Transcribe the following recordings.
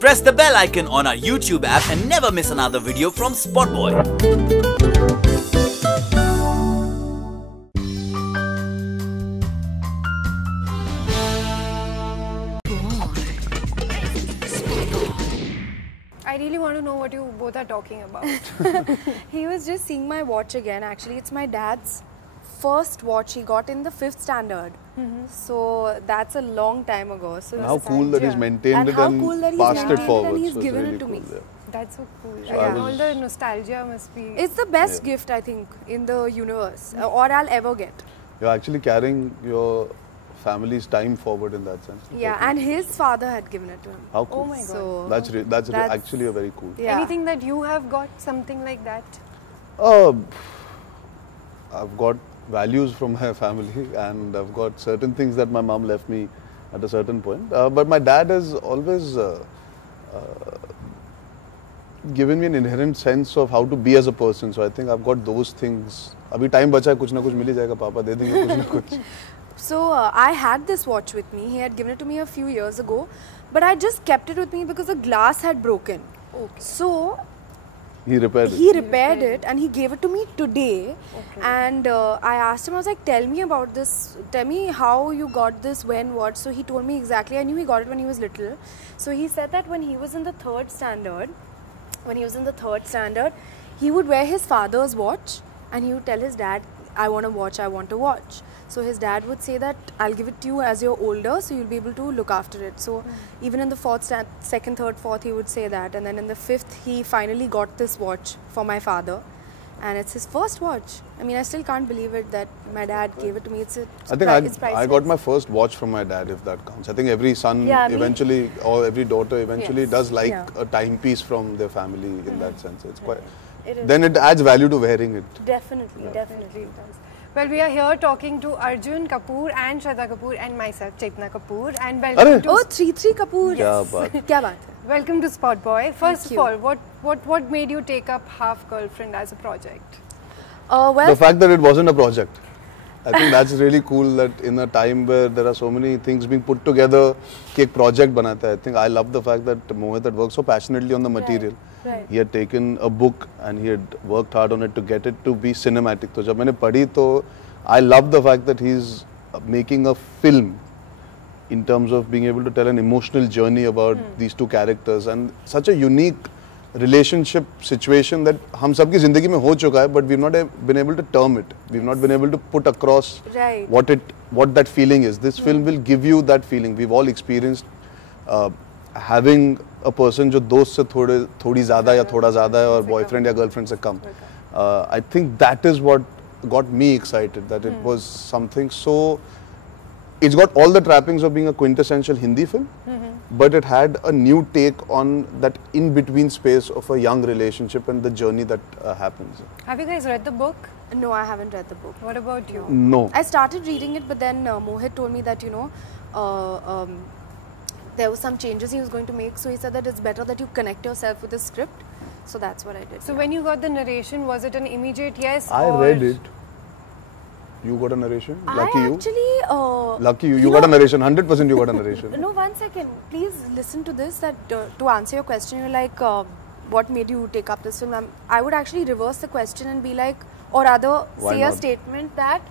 Press the bell icon on our YouTube app and never miss another video from Spotboy. I really want to know what you both are talking about. He was just seeing my watch again. Actually, it's my dad's first watch he got in the 5th standard. So that's a long time ago. So How cool that he's maintained it and passed it forward. And he's So it's given really it to me. cool, yeah. That's so cool. So Yeah, all the nostalgia must be. It's the best gift, I think, in the universe, or I'll ever get. You're actually carrying your family's time forward in that sense. Yeah, and his father had given it to him. How cool. Oh my God. So That's actually a very cool. yeah. Anything that you have got, something like that? I've got values from my family, and I've got certain things that my mom left me at a certain point. But my dad has always given me an inherent sense of how to be as a person. So I think I've got those things. अभी time बचा है, कुछ ना कुछ मिल ही जाएगा, पापा दे देंगे कुछ ना कुछ. So I had this watch with me. He had given it to me a few years ago, but I just kept it with me because the glass had broken. Okay. So He repaired it. he repaired it and he gave it to me today. Okay. And I asked him, I was like, tell me about this, tell me how you got this, when, what. So he told me exactly. I knew he got it when he was little. So he said that when he was in the 3rd standard, he would wear his father's watch and he would tell his dad, I want a watch, I want a watch. So his dad would say that I'll give it to you as you're older, so you'll be able to look after it. So even in the 2nd, 3rd, 4th, he would say that. And then in the 5th, he finally got this watch for my father. And it's his first watch. I mean, I still can't believe it that my dad gave it to me. It's I think I got my first watch from my dad, if that counts. I think every son eventually, or every daughter eventually does like a timepiece from their family in that sense. It's quite. Then it adds value to wearing it. Definitely, definitely. It does. Well, we are here talking to Arjun Kapoor and Shraddha Kapoor and myself, Chetna Kapoor. And welcome to Oh, 3 Kapoor. Kya baat. Kya baat hai? welcome to Spotboy. First you. of all, what made you take up Half Girlfriend as a project? Well, The fact that it wasn't a project. I think that's really cool that in a time where there are so many things being put together, कि एक project बनाता है. I think I love the fact that Mohit had worked so passionately on the material. right. He had taken a book and he had worked hard on it to get it to be cinematic. So जब मैंने पढ़ी तो I love the fact that he's making a film in terms of being able to tell an emotional journey about these two characters and such a unique relationship situation that हम सबकी जिंदगी में हो चुका है, but we've not been able to term it. We've not been able to put across Right. what that feeling is. This film will give you that feeling. We've all experienced having a person जो दोस्त से थोड़ी ज़्यादा या थोड़ा ज़्यादा है और boyfriend या girlfriend से कम. I think that is what got me excited. That it was something so. It's got all the trappings of being a quintessential Hindi film, but it had a new take on that in-between space of a young relationship and the journey that happens. Have you guys read the book? No, I haven't read the book. What about you? No. I started reading it, but then Mohit told me that, there was some changes he was going to make. So he said that it's better that you connect yourself with the script. So that's what I did. So when you got the narration, was it an immediate yes? I or read it. You got a narration? Lucky I you. actually... Lucky you. You got a narration. 100% you got a narration. No, 1 second. Please listen to this. That to answer your question, you're like, what made you take up this film? I would actually reverse the question and be like, or rather Why say a not? statement that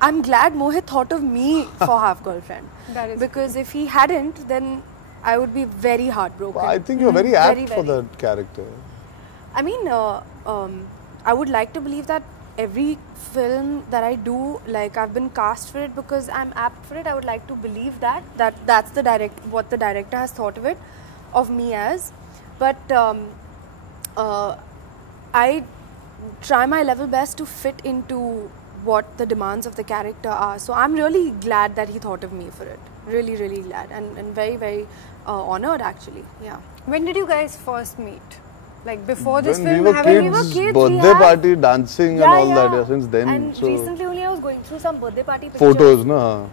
I'm glad Mohit thought of me for Half Girlfriend. That is because if he hadn't, then I would be very heartbroken. I think you're very apt Very, for very. that character. I mean, I would like to believe that every film that I do, like I've been cast for it because I'm apt for it. I would like to believe that's the what the director has thought of me as. But I try my level best to fit into what the demands of the character are. So I'm really glad that he thought of me for it. Really, really glad and very, very honored actually. Yeah. When did you guys first meet? Like before this When film, we were haven't kids, you? kids, we birthday have- party, dancing and all that. Yeah, since then, And so recently only I was going through some birthday party pictures. photos, na.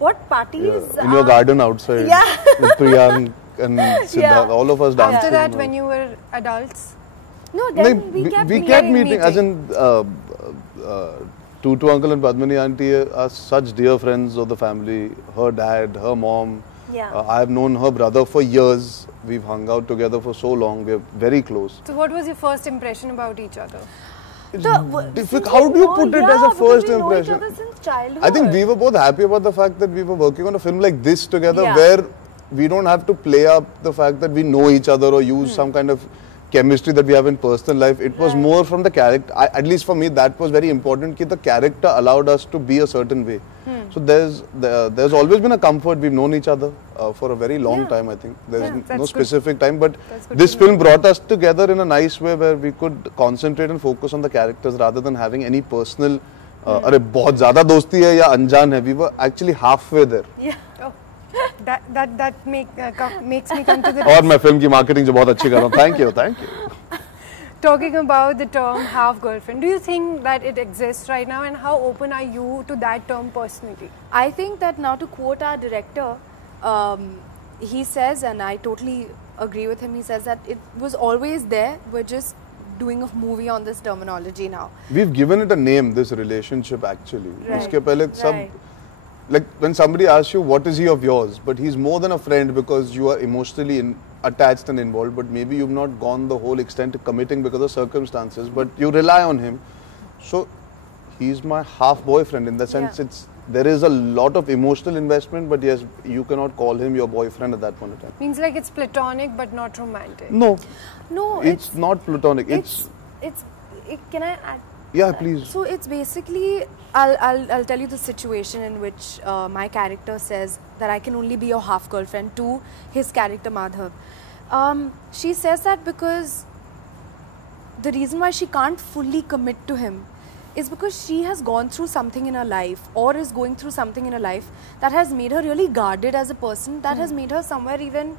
What parties? Yeah. In your garden outside. Yeah. With Priyank and Siddharth, all of us dancing. After that, and all. when you were adults? No, then Like, we kept meeting. As in, Tutu uncle and Padmini auntie are such dear friends of the family. Her dad, her mom. Yeah. I have known her brother for years. we've hung out together for so long. We're very close. So what was your first impression about each other? It's difficult. How do you put it as a first impression? Know each other since childhood. I think we were both happy about the fact that we were working on a film like this together, Yeah. where we don't have to play up the fact that we know each other or use some kind of chemistry that we have in personal life. It was more from the character. At least for me, that was very important. That the character allowed us to be a certain way. So there's always been a comfort. We've known each other for a very long time. I think there's that's no good. specific time, but That's good this to know. film brought us together in a nice way where we could concentrate and focus on the characters rather than having any personal. अरे बहुत ज़्यादा दोस्ती है या अनजान है. We were actually halfway there. Oh, that makes me come to the और मैं फिल्म की मार्केटिंग जो बहुत अच्छी कर रहा हूँ. Thank you. talking about the term half girlfriend. Do you think that it exists right now, and how open are you to that term personally? I think that now, to quote our director, he says, and I totally agree with him, he says that it was always there, we're just doing a movie on this terminology now. We've given it a name, this relationship actually. Right. उसके पहले सब, like when somebody asks you what is he of yours, but he's more than a friend because you are emotionally attached and involved, but maybe you've not gone the whole extent to committing because of circumstances, but you rely on him. So he's my half boyfriend in the sense there is a lot of emotional investment, but yes, you cannot call him your boyfriend at that point in time. Means like it's platonic but not romantic. No, No, it's not platonic. Can I add? Yeah, please. So it's basically, I'll tell you the situation in which my character says that I can only be your half girlfriend to his character Madhav. She says that because the reason why she can't fully commit to him is because she has gone through something in her life or is going through something in her life that has made her really guarded as a person, that has made her somewhere even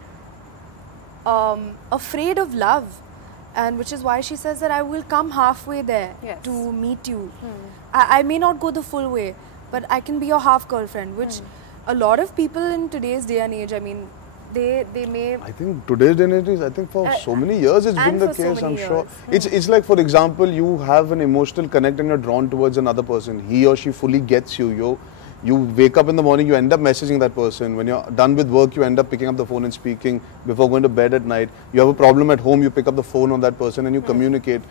afraid of love. And which is why she says that I will come halfway there to meet you. I may not go the full way, but I can be your half girlfriend, which a lot of people in today's day and age, I mean, they may... I think today's day and age, I think for so many years it's been the for so case, many I'm sure. years. It's like, for example, you have an emotional connect and you're drawn towards another person. He or she fully gets you. You wake up in the morning, you end up messaging that person. When you're done with work, you end up picking up the phone and speaking. Before going to bed at night, you have a problem at home, you pick up the phone on that person and you communicate.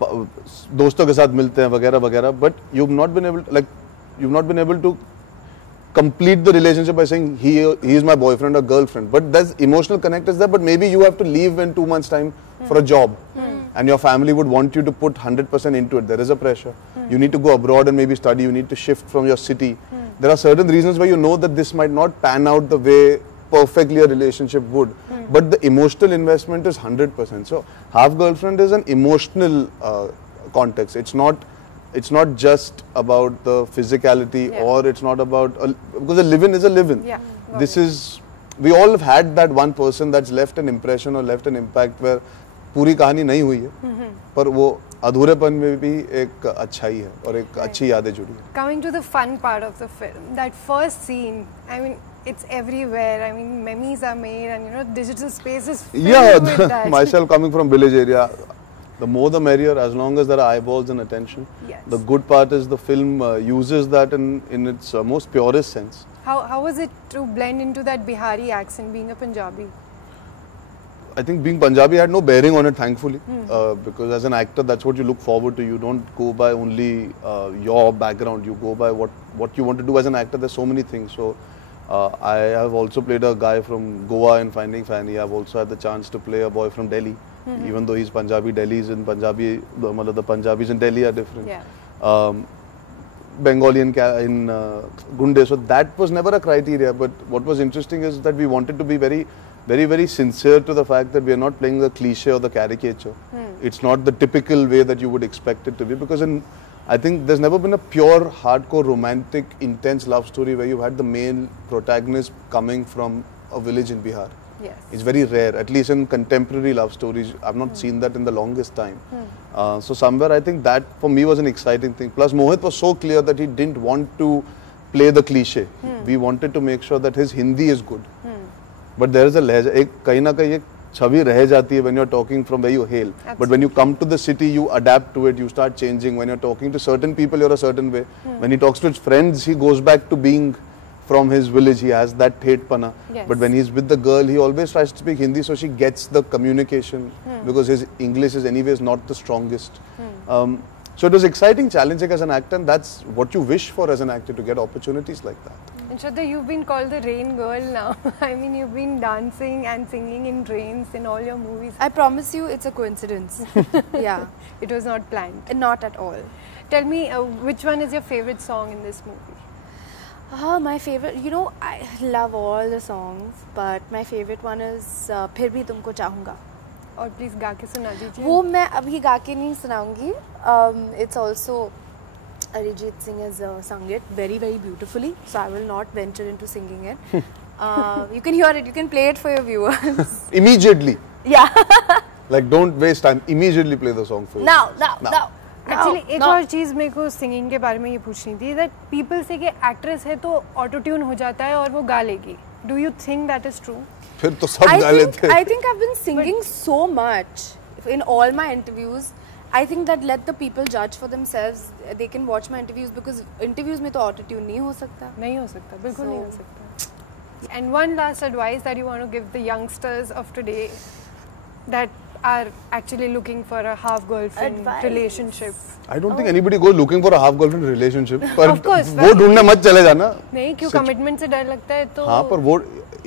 दोस्तों के साथ मिलते हैं वगैरह वगैरह. But you've not been able to complete the relationship by saying he is my boyfriend or girlfriend. But there's emotional connect is there. But maybe you have to leave in 2 months' time for a job. And your family would want you to put 100% into it. There is a pressure. You need to go abroad and maybe study. You need to shift from your city. There are certain reasons why you know that this might not pan out the way perfectly a relationship would. But the emotional investment is 100%. So half girlfriend is an emotional context. It's not just about the physicality or it's not about because a live-in is a live-in. Yeah, We all have had that one person that's left an impression or left an impact where पूरी कहानी नहीं हुई है, पर वो अधूरेपन में भी एक अच्छाई है और एक अच्छी यादें जुड़ी है. Coming to the fun part of the film, that first scene, I mean, it's everywhere. I mean, memes are made and digital space is filled with that. Myself coming from village area, the more the merrier, as long as there are eyeballs and attention. Yes. The good part is the film uses that in its most purest sense. How was it to blend into that Bihari accent, being a Punjabi? I think being Punjabi had no bearing on it, thankfully, because as an actor, that's what you look forward to. You don't go by only your background. You go by what you want to do as an actor. There's so many things. So I have also played a guy from Goa in Finding Fanny. I've also had the chance to play a boy from Delhi, even though he's Punjabi. Delhi's in Punjabi. The Punjabis in Delhi are different. Yeah. Bengali in Gunde. So that was never a criteria. But what was interesting is that we wanted to be very, very sincere to the fact that we are not playing the cliche or the caricature. It's not the typical way that you would expect it to be, because I think there's never been a pure, hardcore, romantic, intense love story where you had the main protagonist coming from a village in Bihar. Yes. It's very rare, at least in contemporary love stories. I've not seen that in the longest time. So somewhere I think that for me was an exciting thing. Plus Mohit was so clear that he didn't want to play the cliche. We wanted to make sure that his Hindi is good. But there is a लहजा, कहीं ना कहीं एक छवि रह जाती है when you're talking from where you hail. Absolutely. But when you come to the city, you adapt to it, you start changing. When you're talking to certain people, you're a certain way. When he talks to his friends, he goes back to being from his village, he has that thetpana. Yes. But when he's with the girl, he always tries to speak Hindi, so she gets the communication because his English is anyways not the strongest. So it was exciting, challenging as an actor, and that's what you wish for as an actor, to get opportunities like that. And Shraddha, you've been called the rain girl now. I mean, you've been dancing and singing in rains in all your movies. I promise you, it's a coincidence. Yeah, It was not planned. not at all. Tell me, which one is your favorite song in this movie? My favorite, you know, I love all the songs, but my favorite one is फिर भी तुमको चाहूँगा. और please गा के सुना दीजिए. वो मैं अभी गा के नहीं सुनाऊंगी. It's also Arijit Singh has sung it very beautifully, so I will not venture into singing it. You can hear it, you can play it for your viewers. Immediately. Yeah. Like, don't waste time. Immediately play the song for you. Now. Actually एक और चीज़ मेरे को singing के बारे में ये पूछनी थी दैट पीपल से कि एक्ट्रेस है तो ऑटो ट्यून हो जाता है और वो गा लेगी. Do you think that is true? फिर तो सब गा लेते हैं. I think I've been singing so much in all my interviews. I think that let the people judge for themselves. They can watch my interviews because interviews में तो auto tune नहीं हो सकता. नहीं हो सकता, बिल्कुल नहीं हो सकता. And one last advice that you want to give the youngsters of today that are actually looking for a half girlfriend relationship. I don't think anybody goes looking for a half girlfriend relationship. पर Of course, वो ढूंढने मत चले जाना. नहीं, क्यों commitment से डर लगता है तो. हाँ, पर वो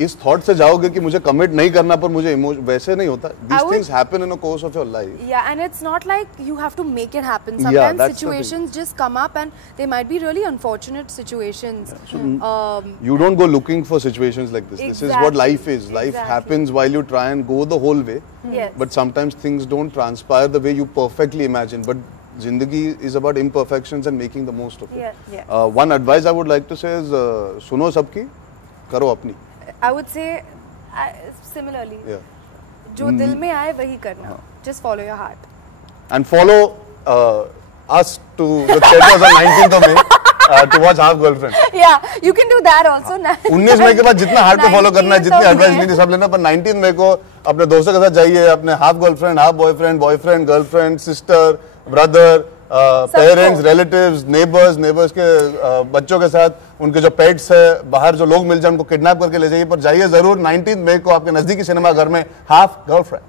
इस थॉट से जाओगे कि मुझे कमिट नहीं करना, पर मुझे वैसे नहीं होता. These things happen in the course of your life. Yeah, and it's not like you have to make it happen. Yeah, Sometimes that's the situations just come up, and they might be really unfortunate situations. You don't go looking for situations like this. This is what Exactly. life is. Life Exactly. happens while you try and go the whole way. Yes. But sometimes things don't transpire the way you perfectly imagine. But Zindagi is about imperfections and making the most of it. Yeah. One advice I would like to say is, सुनो सबकी, करो अपनी. I would say similarly. Yeah. जो दिल में आए वही करना. Just follow your heart. And follow us to the theaters on 19th of May to watch Half Girlfriend. Yeah, you can do that also. 19 मई के बाद जितना हार्ड पे फॉलो करना है, जितनी एडवाइस लेनी सब लेना, पर 19 मई को अपने दोस्तों के साथ जाइए, अपने half girlfriend, half boyfriend, girlfriend, sister, brother, parents, relatives, neighbours के बच्चों के साथ, उनके जो पेट्स है, बाहर जो लोग मिल जाए उनको किडनैप करके ले जाइए, पर जाइए जरूर 19 मई को आपके नजदीकी सिनेमा घर में हाफ गर्लफ्रेंड.